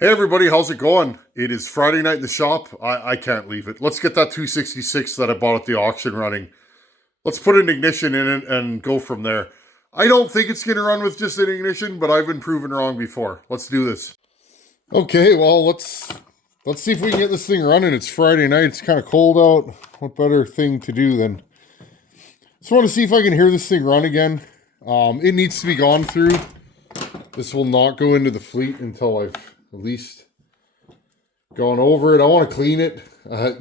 Hey everybody, how's it going? It is Friday night in the shop. I can't leave it. Let's get that 266 that I bought at the auction running. Let's put an ignition in it and go from there. I don't think it's going to run with just an ignition, but I've been proven wrong before. Let's do this. Okay, well, let's see if we can get this thing running. It's Friday night. It's kind of cold out. What better thing to do than just want to see if I can hear this thing run again. It needs to be gone through. This will not go into the fleet until I've at least gone over it. I want to clean it. I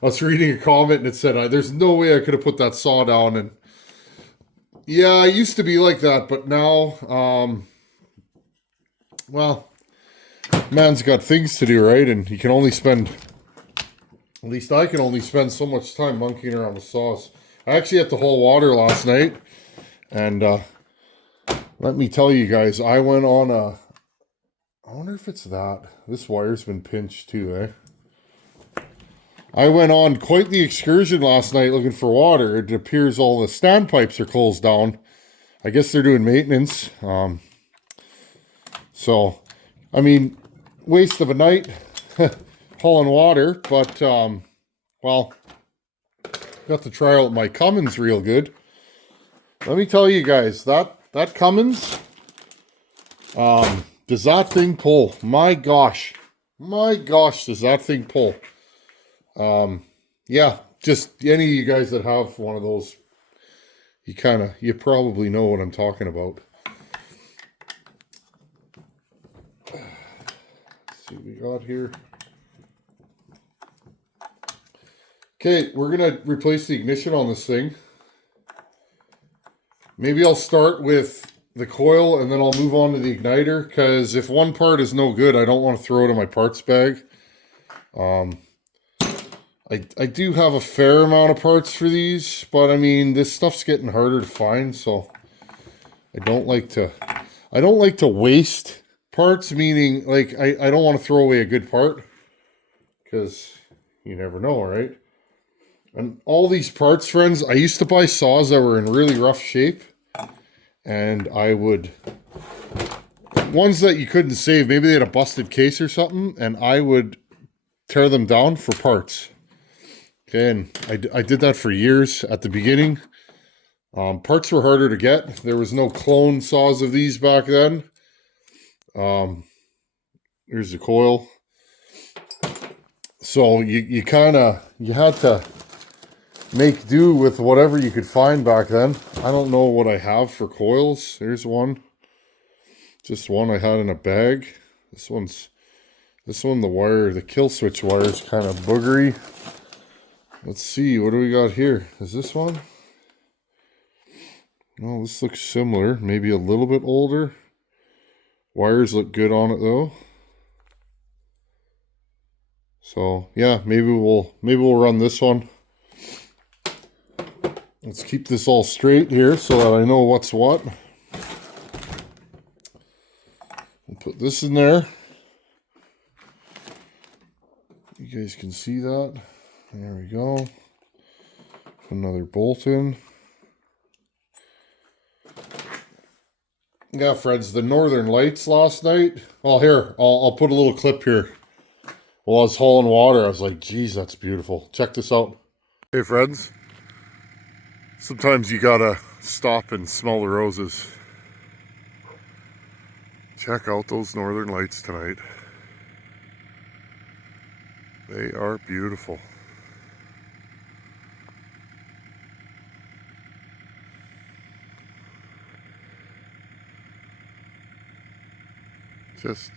was reading a comment and it said, there's no way I could have put that saw down. And yeah, I used to be like that, but now, well, man's got things to do, right? And he can only spend, at least I can only spend so much time monkeying around with saws. I actually had to haul water last night. And let me tell you guys, I went on a, I wonder if it's that. This wire's been pinched too, eh? I went on quite the excursion last night looking for water. It appears all the standpipes are closed down. I guess they're doing maintenance. So, I mean, waste of a night hauling water, but, well, got to try out my Cummins real good. Let me tell you guys, that Cummins, does that thing pull? My gosh, does that thing pull? Yeah, just any of you guys that have one of those, you probably know what I'm talking about. Let's see what we got here. Okay, we're gonna replace the ignition on this thing. Maybe I'll start with the coil and then I'll move on to the igniter, because if one part is no good, I don't want to throw it in my parts bag. I do have a fair amount of parts for these, but I mean, this stuff's getting harder to find, so I don't like to waste parts, meaning like I don't want to throw away a good part, because you never know, right? And all these parts, friends, I used to buy saws that were in really rough shape, and I would, ones that you couldn't save, maybe they had a busted case or something, and I would tear them down for parts. Okay, and I did that for years at the beginning. Parts were harder to get. There was no clone saws of these back then. Here's the coil. So you had to make do with whatever you could find back then. I don't know what I have for coils. Here's one. Just one I had in a bag. This one, the kill switch wire is kind of boogery. Let's see, what do we got here? Is this one? Oh, this looks similar. Maybe a little bit older. Wires look good on it though. So yeah, maybe we'll run this one. Let's keep this all straight here so that I know what's what. We'll put this in there. You guys can see that. There we go. Put another bolt in. Yeah, friends, the Northern Lights last night. Well, here, I'll put a little clip here. While I was hauling water, I was like, geez, that's beautiful. Check this out. Hey, friends. Sometimes you gotta stop and smell the roses. Check out those Northern Lights tonight. They are beautiful. Just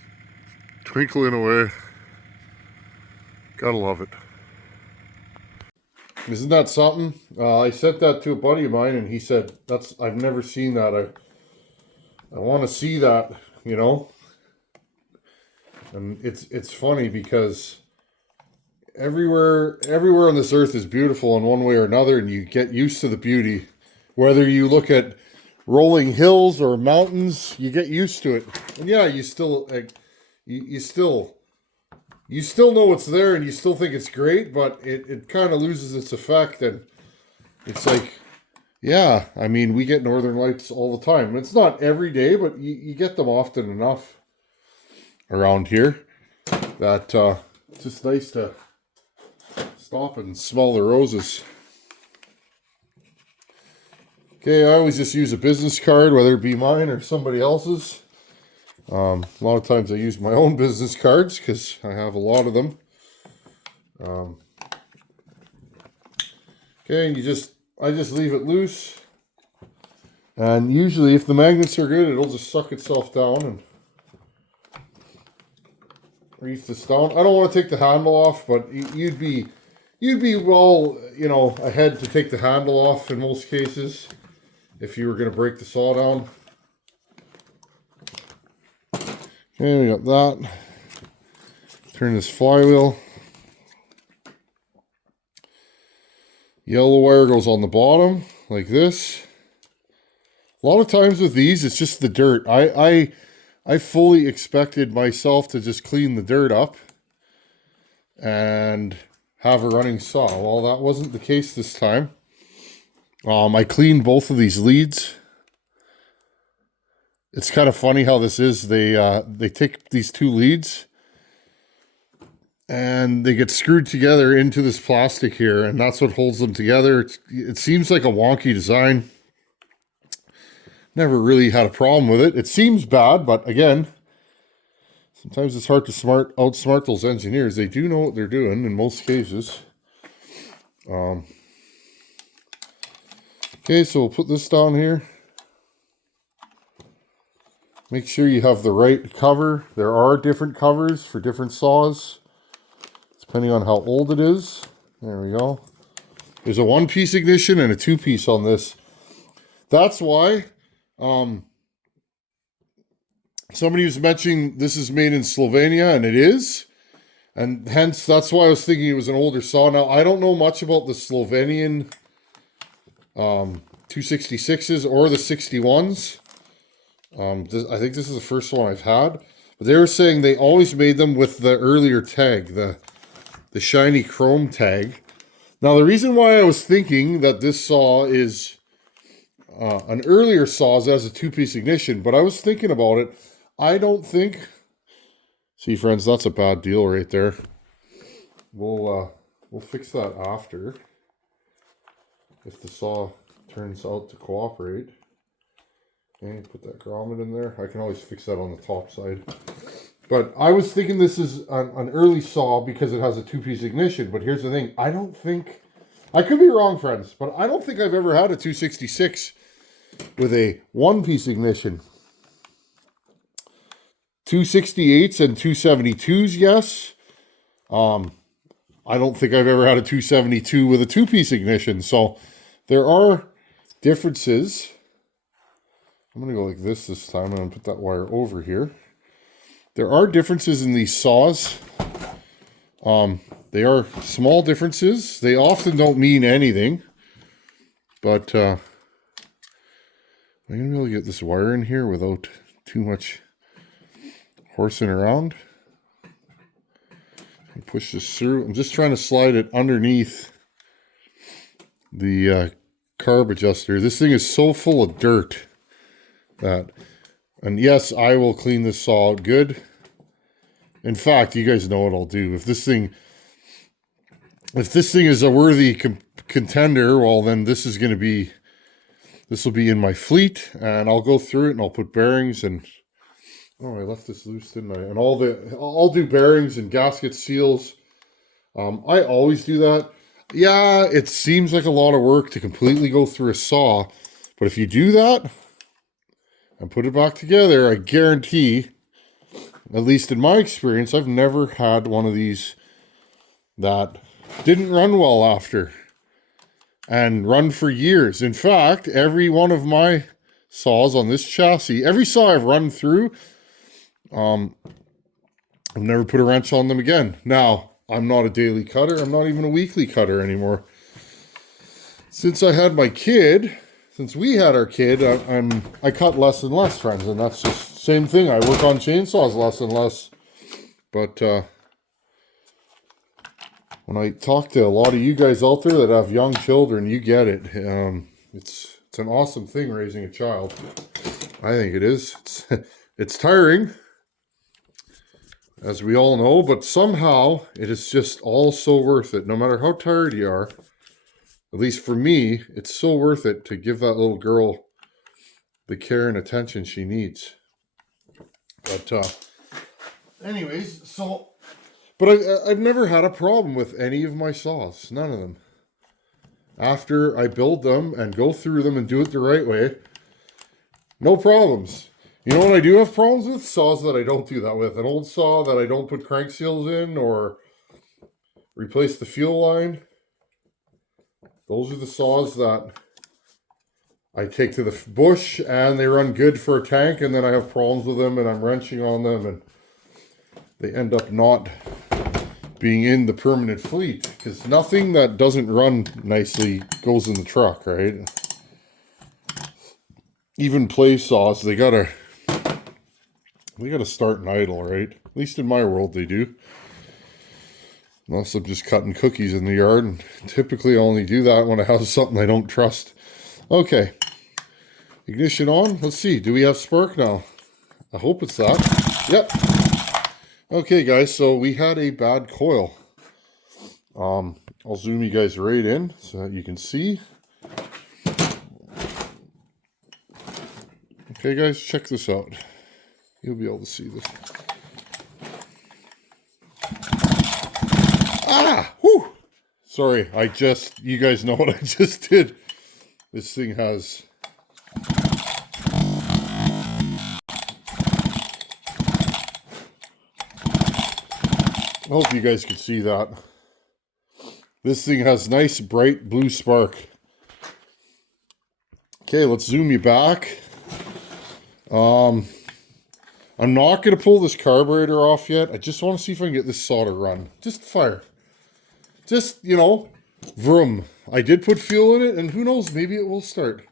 twinkling away. Gotta love it. Isn't that something? I sent that to a buddy of mine and he said, I've never seen that. I want to see that, you know? And it's funny because everywhere on this earth is beautiful in one way or another, and you get used to the beauty. Whether you look at rolling hills or mountains, you get used to it. And yeah, you still know it's there and you still think it's great, but it kind of loses its effect. And it's like, yeah, I mean, we get Northern Lights all the time. It's not every day, but you get them often enough. around here that it's just nice to stop and smell the roses. Okay, I always just use a business card, whether it be mine or somebody else's. A lot of times I use my own business cards because I have a lot of them. Okay, and I just leave it loose. And usually if the magnets are good, it'll just suck itself down and reef this down. I don't want to take the handle off, but you'd be well, ahead to take the handle off in most cases if you were going to break the saw down. Okay, we got that. Turn this flywheel. Yellow wire goes on the bottom like this. A lot of times with these, it's just the dirt. I fully expected myself to just clean the dirt up and have a running saw. Well, that wasn't the case this time. I cleaned both of these leads. It's kind of funny how this is. They take these two leads and they get screwed together into this plastic here, and that's what holds them together. It seems like a wonky design. Never really had a problem with it. It seems bad, but again, sometimes it's hard to outsmart those engineers. They do know what they're doing in most cases. Okay, so we'll put this down here. Make sure you have the right cover. There are different covers for different saws, depending on how old it is. There we go. There's a one-piece ignition and a two-piece on this. That's why somebody was mentioning this is made in Slovenia, and it is. And hence, that's why I was thinking it was an older saw. Now, I don't know much about the Slovenian 266s or the 61s. I think this is the first one I've had. But they were saying they always made them with the earlier tag, the shiny chrome tag. Now, the reason why I was thinking that this saw is an earlier saw as a two-piece ignition, but I was thinking about it. I don't think... See, friends, that's a bad deal right there. We'll fix that after, if the saw turns out to cooperate. Okay, put that grommet in there. I can always fix that on the top side. But I was thinking this is an early saw because it has a two-piece ignition. But here's the thing. I don't think... I could be wrong, friends, but I don't think I've ever had a 266 with a one-piece ignition. 268s and 272s, yes. I don't think I've ever had a 272 with a two-piece ignition. So there are differences. I'm going to go like this time. I'm going to put that wire over here. There are differences in these saws. They are small differences. They often don't mean anything. But I'm going to be able to get this wire in here without too much horsing around. And push this through. I'm just trying to slide it underneath the carb adjuster. This thing is so full of dirt that, and yes, I will clean this saw out good. In fact, you guys know what I'll do. If this thing is a worthy contender, well, then this will be in my fleet, and I'll go through it and I'll put bearings and, oh, I left this loose, didn't I? And I'll do bearings and gasket seals. I always do that. Yeah, it seems like a lot of work to completely go through a saw, but if you do that and put it back together, I guarantee, at least in my experience, I've never had one of these that didn't run well after and run for years. In fact, every one of my saws on this chassis, every saw I've run through, I've never put a wrench on them again. Now, I'm not a daily cutter. I'm not even a weekly cutter anymore. Since I had my kid, since we had our kid, I cut less and less, friends, and that's just the same thing. I work on chainsaws less and less. But when I talk to a lot of you guys out there that have young children, you get it. It's an awesome thing raising a child. I think it is. It's tiring. as we all know, but somehow it is just all so worth it. No matter how tired you are, at least for me, it's so worth it to give that little girl the care and attention she needs. But anyways, so, but I've never had a problem with any of my saws, none of them. After I build them and go through them and do it the right way, no problems. You know what I do have problems with? Saws that I don't do that with. An old saw that I don't put crank seals in or replace the fuel line. Those are the saws that I take to the bush and they run good for a tank, and then I have problems with them and I'm wrenching on them and they end up not being in the permanent fleet, because nothing that doesn't run nicely goes in the truck, right? Even play saws, they gotta start and idle, right? At least in my world they do. Unless I'm just cutting cookies in the yard, and typically I only do that when I have something I don't trust. Okay, ignition on. Let's see, do we have spark now? I hope it's that. Yep. Okay guys, so we had a bad coil. I'll zoom you guys right in so that you can see. Okay guys, check this out. You'll be able to see this. Ah! Whew! Sorry, you guys know what I just did. This thing has... I hope you guys can see that. This thing has nice bright blue spark. Okay, let's zoom you back. I'm not going to pull this carburetor off yet. I just want to see if I can get this saw to run. Just fire. Just, you know, vroom. I did put fuel in it, and who knows, maybe it will start.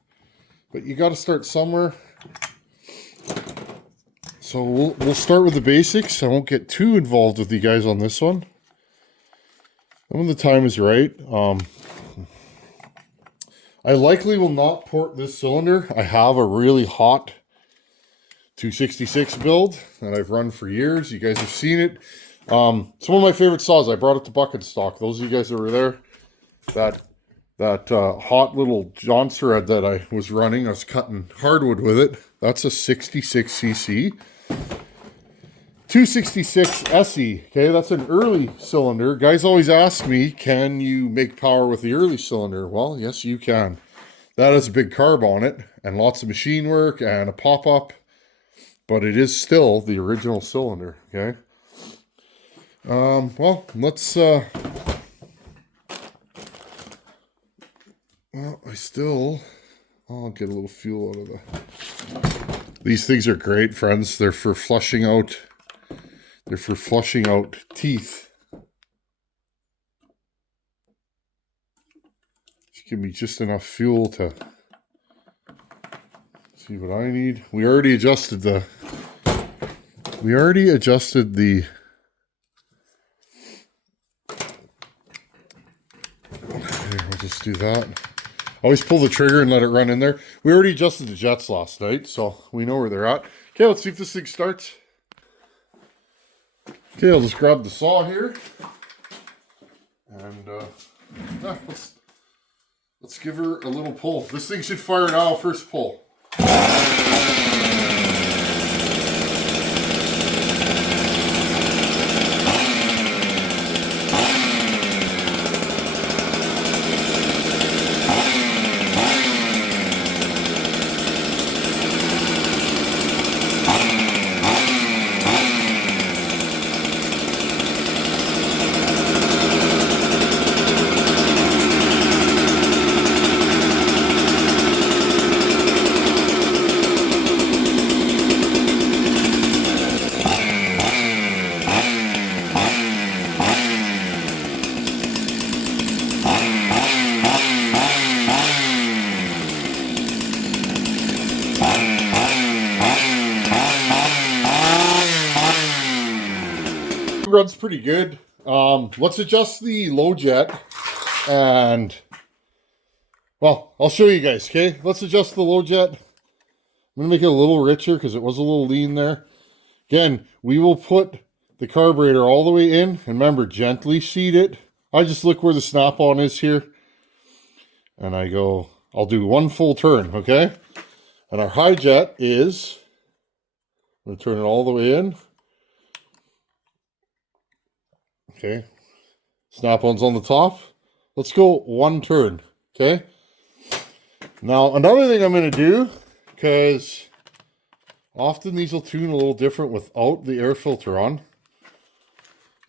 But you got to start somewhere. So we'll start with the basics. I won't get too involved with you guys on this one. And when the time is right, I likely will not port this cylinder. I have a really hot 266 build that I've run for years. You guys have seen it. It's one of my favorite saws. I brought it to Bucket Stock. Those of you guys that were there, that hot little John thread that I was running, I was cutting hardwood with it. That's a 66cc. 266 SE, okay, that's an early cylinder. Guys always ask me, can you make power with the early cylinder? Well, yes, you can. That has a big carb on it and lots of machine work and a pop-up, but it is still the original cylinder, okay? Well, let's, well, I'll get a little fuel out of these things are great, friends. They're for flushing out teeth. Just give me just enough fuel to see what I need. We already adjusted the here, we'll just do that. Always pull the trigger and let it run in there. We already adjusted the jets last night, so we know where they're at. Okay, let's see if this thing starts. Okay, I'll just grab the saw here. And let's give her a little pull. This thing should fire now, first pull. Runs pretty good. Let's adjust the low jet and, well, I'll show you guys, okay? Let's adjust the low jet. I'm going to make it a little richer because it was a little lean there. Again, we will put the carburetor all the way in. And remember, gently seat it. I just look where the snap-on is here. And I go, I'll do one full turn, okay? And our high jet is, I'm going to turn it all the way in. Okay. Snap-on's on the top. Let's go one turn, okay? Now, another thing I'm going to do, because often these will tune a little different without the air filter on.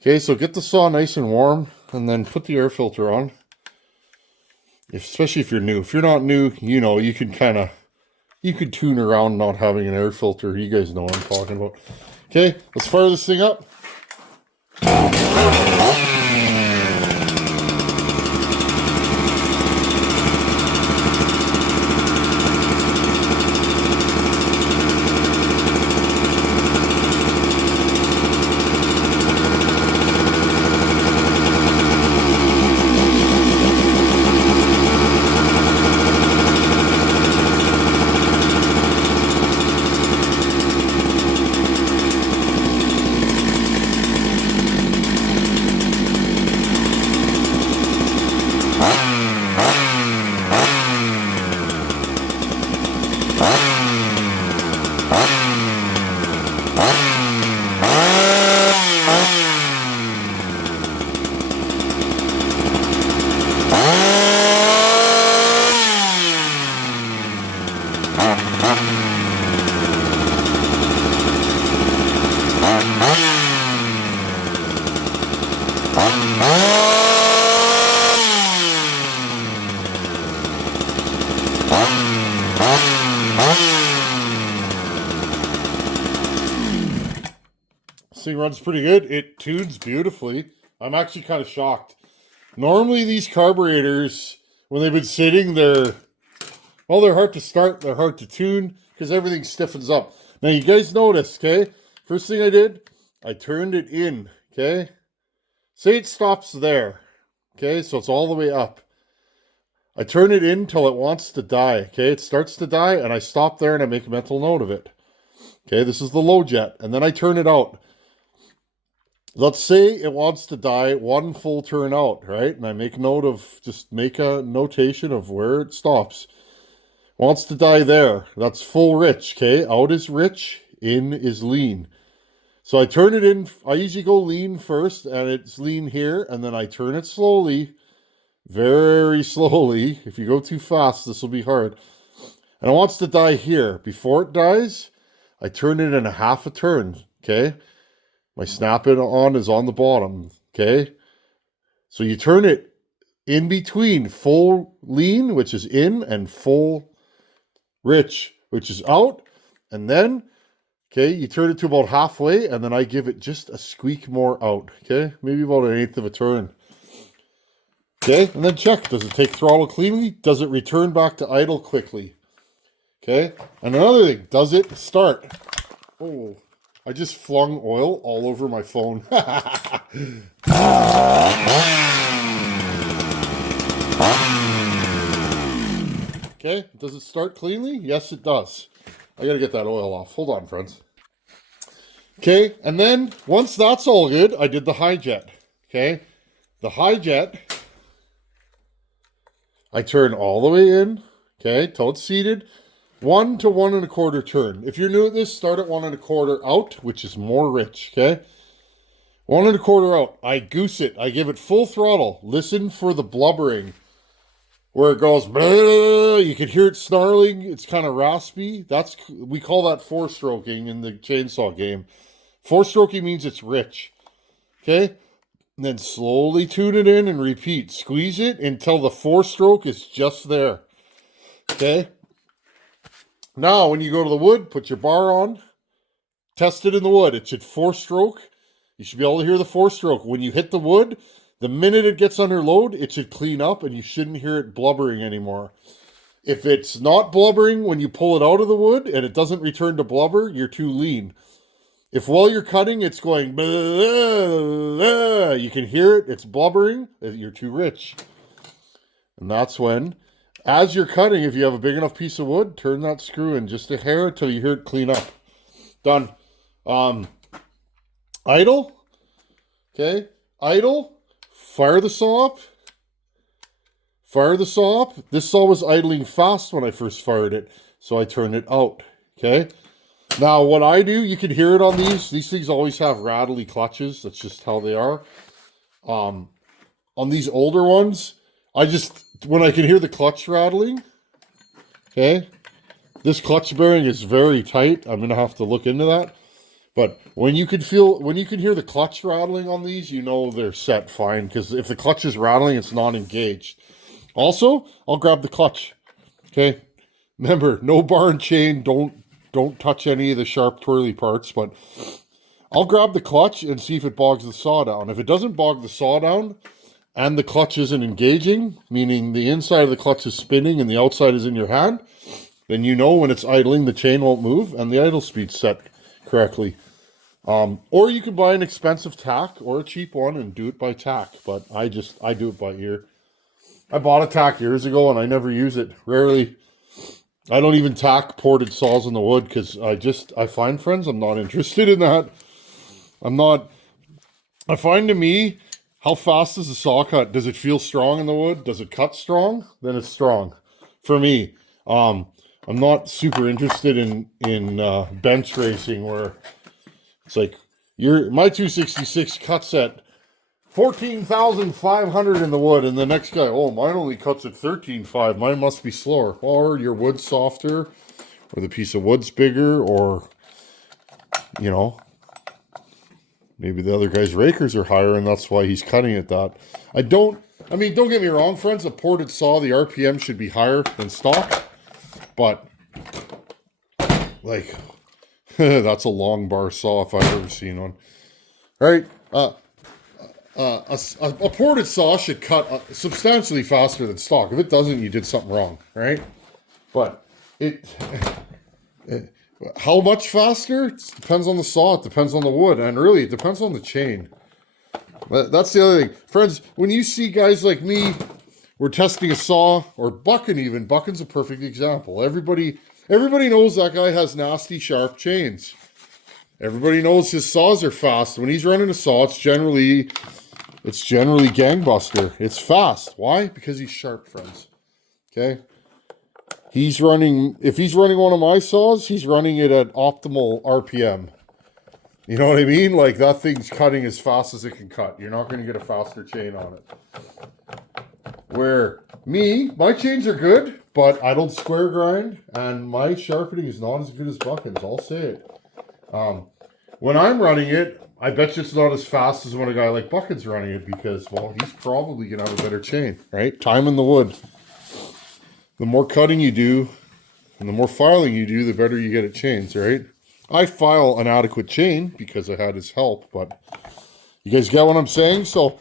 Okay, so get the saw nice and warm, and then put the air filter on. Especially if you're new. If you're not new, you know, you can tune around not having an air filter. You guys know what I'm talking about. Okay, let's fire this thing up. This thing runs pretty good. It tunes beautifully. I'm actually kind of shocked. Normally these carburetors, when they've been sitting, they're hard to start, they're hard to tune, because everything stiffens up. Now you guys notice, okay? First thing I did, I turned it in, okay? Say it stops there, okay? So it's all the way up. I turn it in till it wants to die, okay? It starts to die, and I stop there and I make a mental note of it. Okay, this is the low jet, and then I turn it out. Let's say it wants to die one full turn out, right? And I make note of, just make a notation of where it stops. Wants to die there. That's full rich, okay? Out is rich, in is lean. So I turn it in, I usually go lean first, and it's lean here, and then I turn it slowly, very slowly. If you go too fast, this will be hard. And it wants to die here. Before it dies, I turn it in a half a turn, okay? My snap-on is on the bottom, okay? So you turn it in between full lean, which is in, and full rich, which is out. And then, okay, you turn it to about halfway, and then I give it just a squeak more out, okay? Maybe about an eighth of a turn. Okay, and then check. Does it take throttle cleanly? Does it return back to idle quickly? Okay, and another thing, does it start? Oh, I just flung oil all over my phone. Okay, does it start cleanly? Yes, it does. I gotta get that oil off. Hold on, friends. Okay, and then once that's all good, I did the high jet. Okay, the high jet, I turn all the way in, okay, till it's seated. 1 to 1 1/4 turn. If you're new at this, start at 1 1/4 out, which is more rich, okay? 1 1/4 out. I goose it. I give it full throttle. Listen for the blubbering. Where it goes, you can hear it snarling. It's kind of raspy. We call that four-stroking in the chainsaw game. Four-stroking means it's rich, okay? And then slowly tune it in and repeat. Squeeze it until the four-stroke is just there, okay? Now, when you go to the wood, put your bar on, test it in the wood. It should four-stroke. You should be able to hear the four-stroke. When you hit the wood, the minute it gets under load, it should clean up and you shouldn't hear it blubbering anymore. If it's not blubbering when you pull it out of the wood and it doesn't return to blubber, you're too lean. If while you're cutting, it's going, you can hear it, it's blubbering, you're too rich. And that's when, as you're cutting, if you have a big enough piece of wood, turn that screw in just a hair until you hear it clean up. Done. Idle, Okay, idle, fire the saw up. Fire the saw up. This saw was idling fast when I first fired it, so I turned it out. Okay. Now what I do, you can hear it on these. These things always have rattly clutches. That's just how they are. On these older ones, when I can hear the clutch rattling, okay, this clutch bearing is very tight. I'm gonna have to look into that. But when you can hear the clutch rattling on these, you know they're set fine. Because if the clutch is rattling, it's not engaged. Also, I'll grab the clutch. Okay, remember, no bar and chain. Don't touch any of the sharp twirly parts. But I'll grab the clutch and see if it bogs the saw down. If it doesn't bog the saw down, and the clutch isn't engaging, meaning the inside of the clutch is spinning and the outside is in your hand, then you know when it's idling, the chain won't move and the idle speed's set correctly. Or you can buy an expensive tack or a cheap one and do it by tack, but I do it by ear. I bought a tack years ago and I never use it. Rarely. I don't even tack ported saws in the wood because I find, friends, I'm not interested in that. I find, to me, how fast is the saw cut? Does it feel strong in the wood? Does it cut strong? Then it's strong. For me, I'm not super interested in bench racing where it's like my 266 cuts at 14,500 in the wood, and the next guy, oh, mine only cuts at 13.5. Mine must be slower. Or your wood's softer, or the piece of wood's bigger, or maybe the other guy's rakers are higher, and that's why he's cutting it that. Don't get me wrong, friends. A ported saw, the RPM should be higher than stock, but like that's a long bar saw if I've ever seen one. All right. A ported saw should cut substantially faster than stock. If it doesn't, you did something wrong, right? But how much faster? It depends on the saw. It depends on the wood. And really, it depends on the chain. That's the other thing. Friends, when you see guys like me, we're testing a saw, or bucking even. Bucking's a perfect example. Everybody knows that guy has nasty, sharp chains. Everybody knows his saws are fast. When he's running a saw, it's generally gangbuster. It's fast. Why? Because he's sharp, friends. Okay? If he's running one of my saws, he's running it at optimal RPM. You know what I mean? Like, that thing's cutting as fast as it can cut. You're not going to get a faster chain on it. Where my chains are good, but I don't square grind, and my sharpening is not as good as Bucking's. I'll say it. When I'm running it, I bet you it's not as fast as when a guy like Bucking's running it, because, well, he's probably going to have a better chain, right? Time in the wood. The more cutting you do and the more filing you do, the better you get at chains, right? I file an adequate chain because I had his help, but you guys get what I'm saying? So,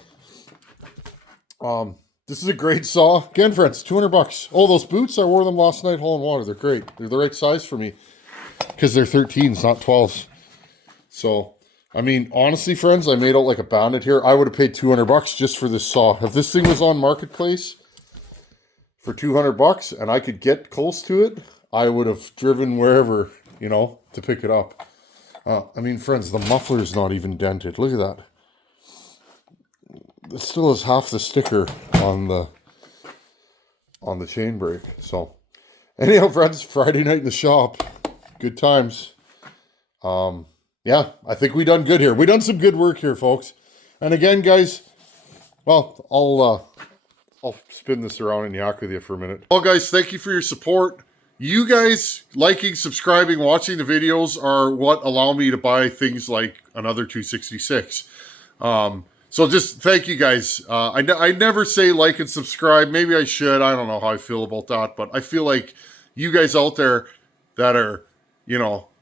this is a great saw. Again, friends, $200. Oh, those boots, I wore them last night hauling water. They're great. They're the right size for me because they're 13s, not 12s. So, I mean, honestly, friends, I made out like a bandit here. I would have paid $200 just for this saw. If this thing was on Marketplace for $200 and I could get close to it, I would have driven wherever, to pick it up. I mean, friends, the muffler is not even dented. Look at that. It still has half the sticker on the chain brake. So, anyhow, friends, Friday night in the shop. Good times. Yeah, I think we done good here. We done some good work here, folks. And again, guys, well, I'll spin this around and yak with you for a minute. Well, guys, thank you for your support. You guys liking, subscribing, watching the videos are what allow me to buy things like another 266. So just thank you guys. I never say like and subscribe. Maybe I should. I don't know how I feel about that, but I feel like you guys out there that are,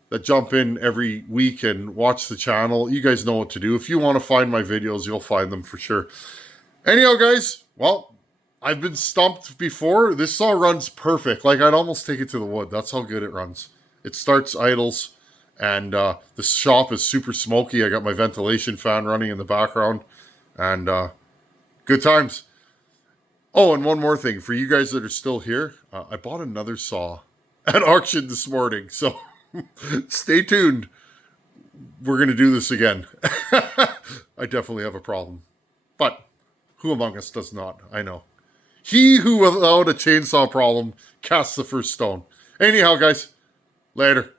that jump in every week and watch the channel, you guys know what to do. If you want to find my videos, you'll find them for sure. Anyhow, guys, well, I've been stumped before. This saw runs perfect. Like, I'd almost take it to the wood. That's how good it runs. It starts idles, and the shop is super smoky. I got my ventilation fan running in the background, and good times. Oh, and one more thing. For you guys that are still here, I bought another saw at auction this morning, so stay tuned. we're going to do this again. I definitely have a problem. But who among us does not? I know. He who without a chainsaw problem casts the first stone. Anyhow, guys, later.